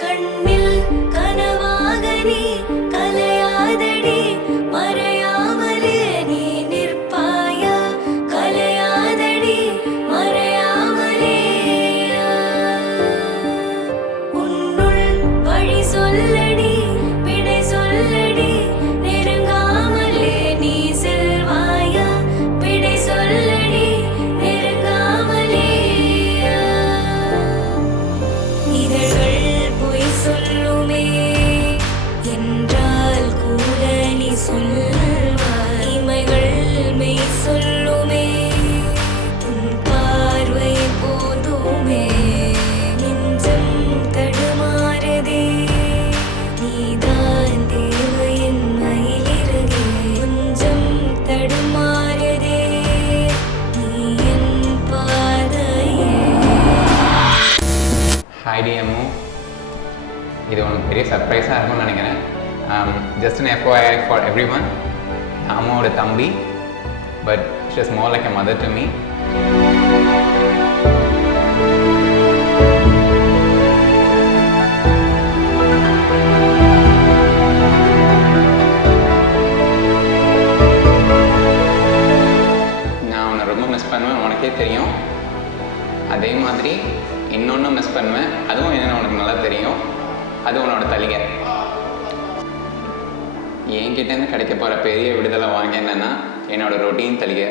கண்ணில் கனவாக நீ கலையாதடி மறையாமலே நீ நிற்பாயா கலையாதடி மறையாமலே உன்னுள் வழி சொல்லடி விடை சொல்லடி நெருங்காமலே நீ செல்வாயா விடை சொல்லடி நெருங்காமலே இதழ்கள் சொல்லுமே என்றால் கூட நீ சொல்வாய் இமைகள் மெய் சொல்லுமே உன் பார்வை போதுமே நெஞ்சம் தடுமாறுதே நீதான் தேவையின் மயிலிறகே கொஞ்சம் தடுமாறுதே நீ என் பாதையே. Hi DMO. இது ஒன்று பெரிய சர்ப்ரைஸாக இருக்கும்னு நினைக்கிறேன். Just an FYI for everyone. அம்மாவோட தம்பி, but she is more like a mother to me. நான் அவனை ரொம்ப மிஸ் பண்ணுவேன், உனக்கே தெரியும். அதே மாதிரி இன்னொன்று மிஸ் பண்ணுவேன், அதுவும் என்னென்னு உனக்கு நல்லா தெரியும். அது உன்னோட தலிகை. என்கிட்டேருந்து கிடைக்க போகிற பெரிய விடுதலை வாங்க என்னென்னா என்னோட ரொட்டீன் தலிகை.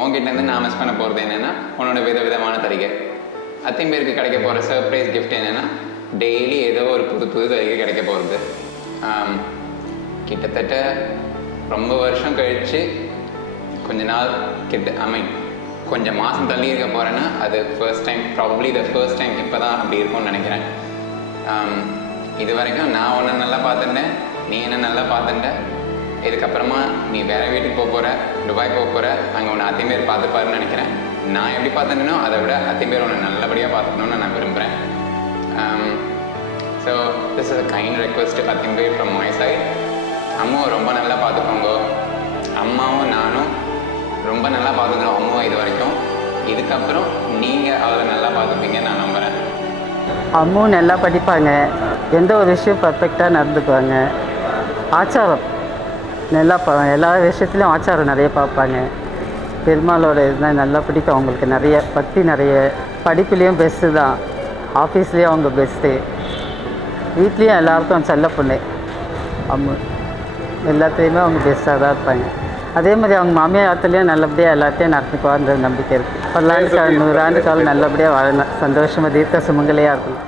உன்கிட்டேருந்து நான் மிஸ் பண்ண போகிறது என்னென்னா உன்னோட விதவிதமான தலிகை. அத்தனை பேருக்கு கிடைக்க போகிற சர்ப்ரைஸ் கிஃப்ட் என்னென்னா டெய்லி ஏதோ ஒரு புது தலிகை கிடைக்க போகிறது. கிட்டத்தட்ட ரொம்ப வருஷம் கழித்து கொஞ்ச நாள் கொஞ்சம் மாதம் தள்ளி இருக்க போகிறேன்னா அது first time, probably the first time இப்போ தான் அப்படி இருக்கும்னு நினைக்கிறேன். இது வரைக்கும் நான் உன்னை நல்லா பார்த்துட்டேன், நீ என்ன நல்லா பார்த்துட்ட. இதுக்கப்புறமா நீ வேறு வீட்டுக்கு போக போகிற, துபாய் போக போகிற, அங்கே உன்னை அத்திம்பேர் பார்த்துப்பாருன்னு நினைக்கிறேன். நான் எப்படி பார்த்துட்டேனோ அதை விட அத்திம்பேர் உன்னை நல்லபடியாக பார்த்துக்கணுன்னு நான் விரும்புகிறேன். So this is a kind request அத்திம்பேர் ஃப்ரம் மை சைட். அம்மாவை ரொம்ப நல்லா பார்த்துக்கோங்க. அம்மாவும் நானும் ரொம்ப நல்லா பார்த்துக்கிறோம் அம்மாவை இது வரைக்கும். இதுக்கப்புறம் நீங்கள் அவளை நல்லா பார்த்துப்பீங்கன்னு நான் நம்புகிறேன். அம்மாவும் நல்லா படிப்பாங்க, எந்த ஒரு விஷயம் பர்ஃபெக்டாக நடந்துக்குவாங்க. ஆச்சாரம் நல்லா எல்லா விஷயத்துலையும் ஆச்சாரம் நிறைய பார்ப்பாங்க. பெருமாளோட இதுதான் நல்லா பிடிக்கும் அவங்களுக்கு. நிறைய பக்தி, நிறைய படிப்புலேயும் பெஸ்ட்டு தான், ஆஃபீஸ்லேயும் அவங்க பெஸ்ட்டு, வீட்லேயும் எல்லாருக்கும் செல்ல பொண்ணு. அம்மா எல்லாத்துலேயுமே அவங்க பெஸ்ட்டாக தான் இருப்பாங்க. அதே மாதிரி அவங்க மாமியார் ஆற்றுலையும் நல்லபடியாக எல்லாத்தையும் நடந்துக்குவான்ற நம்பிக்கை இருக்குது. 10 ஆண்டு காலம் 100 ஆண்டு காலம் நல்லபடியாக வாழணும், சந்தோஷமாக தீர்க்க சுமங்கலியாக இருக்கணும்.